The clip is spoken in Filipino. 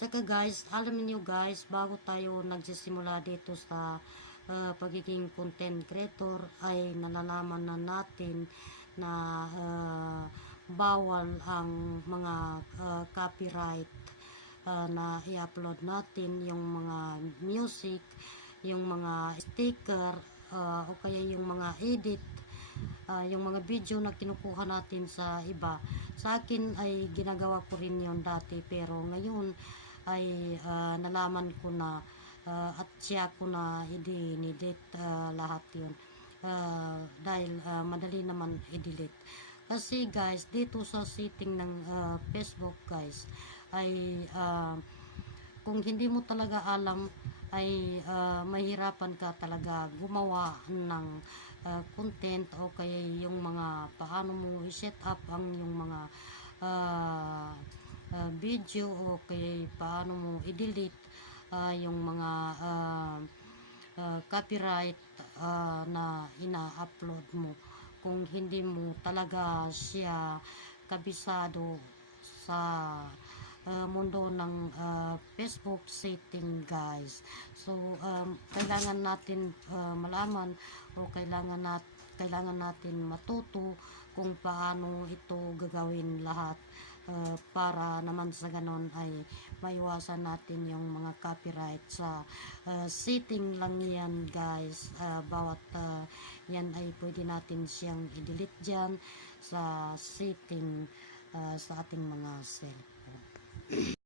Tsaka guys, alam niyo guys, bago tayo nagsisimula dito sa pagiging content creator, ay nalalaman na natin na bawal ang mga copyright na i-upload natin, yung mga music, yung mga sticker, o kaya yung mga edit, yung mga video na kinukuha natin sa iba. Sa akin ay ginagawa ko rin yon dati, pero ngayon ay nalaman ko na at siya ko na i-delete lahat yun, dahil madali naman i-delete. Kasi guys, dito sa setting ng Facebook guys, ay kung hindi mo talaga alam, ay mahirapan ka talaga gumawa ng content, o kaya yung mga paano mo i-set up ang yung mga video, o kaya paano mo i-delete yung mga copyright na ina-upload mo, kung hindi mo talaga siya kabisado sa mundo ng Facebook setting guys. So kailangan natin malaman, o kailangan natin matuto kung paano ito gagawin lahat, para naman sa ganon ay maiwasan natin yung mga copyright sa setting lang yan guys. Bawat yan ay pwede natin siyang i-delete dyan sa setting sa ating mga cellphone.